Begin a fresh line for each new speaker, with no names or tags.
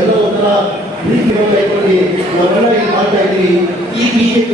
ಎಲ್ಲ ಒಂದೀರ್ತಾ ಇದ್ದೀವಿ ಒಂದಾಗಿ ಮಾಡ್ತಾ ಇದ್ದೀವಿ ಈ ಬಿಜೆಪಿ